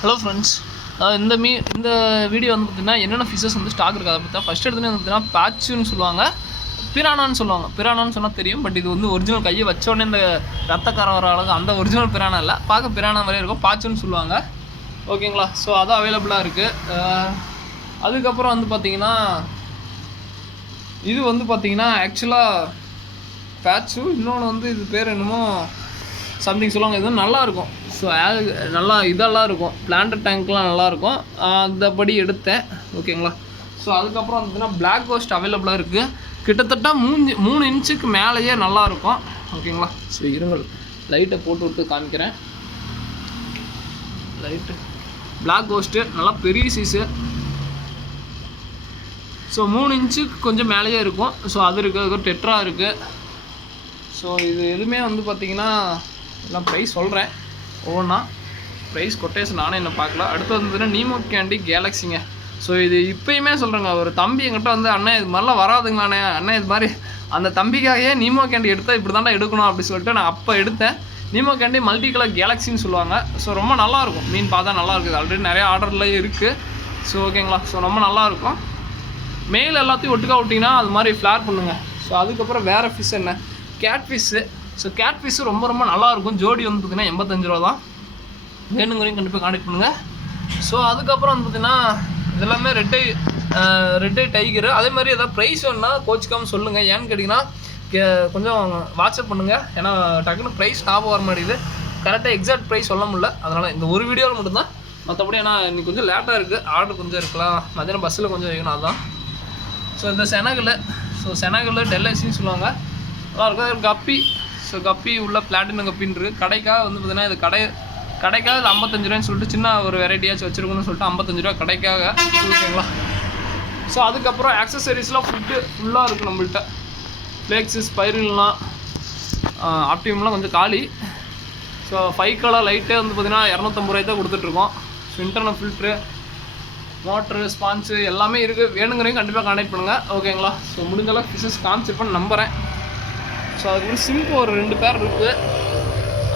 Hello friends, இந்த video வந்து பார்த்திங்கன்னா என்னென்ன ஃபிஷஸ் வந்து ஸ்டாக் இருக்குது அதை பற்றி ஃபஸ்ட் எடுத்துகிட்டு வந்து பார்த்திங்கன்னா பேட்சுன்னு சொல்லுவாங்க, பிரானான்னு சொல்லுவாங்க. பிரானான்னு சொன்னால் தெரியும், பட் இது வந்து ஒரிஜினல் கையை வச்ச உடனே இந்த ரத்தக்கார வர அழகு அந்த ஒரிஜினல் பிரானா இல்லை, பார்க்க பிரானா மாதிரியே இருக்கும், பாச்சுன்னு சொல்லுவாங்க. ஓகேங்களா? ஸோ அதுவும் அவைலபிளாக இருக்குது. அதுக்கப்புறம் வந்து பார்த்திங்கன்னா இது வந்து பார்த்திங்கன்னா ஆக்சுவலாக பேட்சு, இன்னொன்று வந்து இது பேர் என்னமோ சம்திங் சொல்லுவாங்க. இது நல்லாயிருக்கும். ஸோ நல்லா இதெல்லாம் இருக்கும், பிளான்ட் டேங்க்லாம் நல்லாயிருக்கும். அந்தபடி எடுத்தேன். ஓகேங்களா? ஸோ அதுக்கப்புறம் வந்துன்னா பிளாக் கோஸ்ட் அவைலபிளாக இருக்குது. கிட்டத்தட்ட 3 இன்ச்சுக்கு மேலேயே நல்லாயிருக்கும். ஓகேங்களா? ஸோ இருங்கள், லைட்டை போட்டு விட்டு காமிக்கிறேன். லைட்டு பிளாக் கோஸ்ட்டு நல்லா பெரிய சைஸு. ஸோ 3 இன்ச்சுக்கு கொஞ்சம் மேலேயே இருக்கும். ஸோ அது இருக்குது, டெட்ரா இருக்குது. ஸோ இது எதுவுமே வந்து பார்த்திங்கன்னா எல்லாம் ப்ரைஸ் சொல்கிறேன் ஒவ்வொன்றா. ப்ரைஸ் கொட்டேஷன் நானே என்ன பார்க்கல. அடுத்து வந்துன்னா நீமோ கேண்டி கேலக்ஸிங்க. ஸோ இது இப்போயுமே சொல்கிறேங்க, ஒரு தம்பி என்கிட்ட வந்து அண்ணன் இது மாதிரிலாம் வராதுங்களாண்ணே, அண்ணன் இது மாதிரி அந்த தம்பிக்காகவே நீமோ கேண்டி எடுத்தால் இப்படி தாண்டா எடுக்கணும் அப்படின்னு சொல்லிட்டு நான் அப்போ எடுத்தேன். நீமோ கேண்டி மல்டி கலர் கேலக்ஸின்னு சொல்லுவாங்க. ஸோ ரொம்ப நல்லாயிருக்கும், மீன் பார்த்தா நல்லா இருக்குது. ஆல்ரெடி நிறைய ஆர்டரில் இருக்குது. ஸோ ஓகேங்களா? ஸோ ரொம்ப நல்லாயிருக்கும். மேல் எல்லாத்தையும் ஒட்டுக்கா விட்டிங்கன்னா அது மாதிரி ஃப்ளார் பண்ணுங்கள். ஸோ அதுக்கப்புறம் வேறு ஃபிஷ் என்ன, catfish. So catfish ரொம்ப நல்லாயிருக்கும். ஜோடி வந்து பார்த்திங்கன்னா 85 ரூபா தான். வேணுங்கிறதையும் கண்டிப்பாக கான்டெக்ட் பண்ணுங்கள். ஸோ அதுக்கப்புறம் வந்து பார்த்திங்கன்னா இதெல்லாமே ரெட் ஐ டைகரு. அதே மாதிரி எதாவது ப்ரைஸ் வேணுன்னா கோச்சிக்காமல் சொல்லுங்கள். ஏன்னு கேட்டிங்கன்னா கொஞ்சம் வாட்ஸ்அப் பண்ணுங்கள். ஏன்னா டக்குன்னு ப்ரைஸ் ஞாபகம் வர மாட்டேங்குது, கரெக்டாக எக்ஸாக்ட் ப்ரைஸ் சொல்ல முடியல. அதனால் இந்த ஒரு வீடியோவில் மட்டும்தான். மற்றபடி ஏன்னா இன்னைக்கு கொஞ்சம் லேட்டாக இருக்குது, ஆர்டர் கொஞ்சம் இருக்கலாம், மத்தியானம் பஸ்ஸில் கொஞ்சம் வைக்கணும், அதுதான். ஸோ இந்த செனகல் டெல்லைசின்னு சொல்லுவாங்க, நல்லாயிருக்கும். அது கப்பி. ஸோ கப்பி உள்ள பிளாட்டினம் கப்பின்னு இருக்குது. கடைக்காக வந்து பார்த்திங்கன்னா இது கடைக்காக இது 55 ரூபான்னு சொல்லிட்டு சின்ன ஒரு வெரைட்டியாச்சும் வச்சுருக்கணும்னு சொல்லிட்டு 55 ரூபா கடைக்காக. ஓகேங்களா? ஸோ அதுக்கப்புறம் ஆக்சசரிஸ்லாம் ஃபுல்லாக இருக்குது நம்மள்கிட்ட. ஃப்ளேக்ஸு, ஸ்பைரல்லாம், ஆப்டிம்லாம் கொஞ்சம் காலி. ஸோ 5 கலர் லைட்டே வந்து பார்த்திங்கன்னா 250 ரூபாய் தான் கொடுத்துட்ருக்கோம். ஸோ இன்டர்னல் ஃபில்ட்ரு, மோட்ரு, ஸ்பான்ஸு எல்லாமே இருக்குது. வேணுங்கிறவங்க கண்டிப்பாக கான்டெக்ட் பண்ணுங்கள். ஓகேங்களா? ஸோ முடிஞ்சளவு ஃபிஷஸ் காமிச்சிருப்பேன்னு நம்புகிறேன். ஸோ அதுக்கப்புறம் சிம்பு ஒரு 2 பேர் இருக்குது,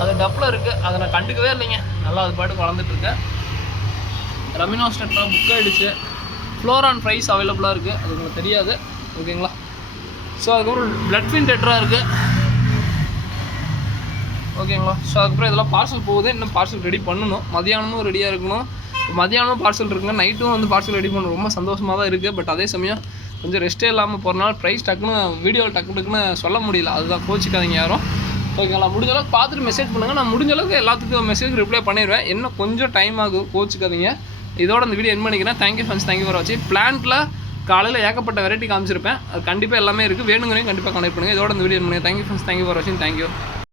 அது டப்பில் இருக்குது. அதை நான் கண்டுக்கவே இல்லைங்க, நல்லா அது பாட்டுக்கு வளர்ந்துட்டுருக்கேன். ரமினோஸ் டெட்ரா புக் ஆகிடுச்சு. ஃப்ளோரான் ப்ரைஸ் அவைலபிளாக இருக்குது, அது உங்களுக்கு தெரியாது. ஓகேங்களா? ஸோ அதுக்கப்புறம் பிளட்ஃபின் டெட்ரா இருக்குது. ஓகேங்களா? ஸோ அதுக்கப்புறம் இதெல்லாம் பார்சல் போகுது, இன்னும் பார்சல் ரெடி பண்ணணும். மதியானமும் ரெடியாக இருக்கணும். மதியானமும் பார்சல் இருக்குங்க, நைட்டும் வந்து பார்சல் ரெடி பண்ணணும். ரொம்ப சந்தோஷமாக தான் இருக்குது. பட் அதே சமயம் கொஞ்சம் ரெஸ்ட்டே இல்லாமல் போகிறனால ப்ரைஸ் டக்குன்னு வீடியோவில் டக்குன்னு சொல்ல முடியல, அதுதான். கோச்சிக்காதீங்க யாரும். ஓகேங்களா? முடிஞ்ச அளவுக்கு பார்த்துட்டு மெசேஜ் பண்ணுங்கள். நான் முடிஞ்ச அளவுக்கு எல்லாத்துக்கும் மெசேஜ் ரிப்ளை பண்ணிடுவேன். இன்னும் கொஞ்சம் டைம் ஆகும், கோச்சிக்காதீங்க. இதோட அந்த வீடியோ என் பண்ணிக்கிறேன். தேங்க்யூ ஃப்ரெண்ட்ஸ், தேங்க்யூ ஃபார் வாட்சிங். பிளான்ட்டில் காலையில் ஏகப்பட்ட வெரைட்டி காமிச்சிருப்பேன், அது கண்டிப்பாக எல்லாமே இருக்குது. வேணுங்கிறவங்க கண்டிப்பாக கனெக்ட் பண்ணுங்கள். இதோட அந்த வீடியோ என் பண்ணுங்கள். தேங்க்யூ ஃப்ரெண்ட்ஸ், தேங்க்யூ ஃபார் வாட்சிங். தேங்க்யூ.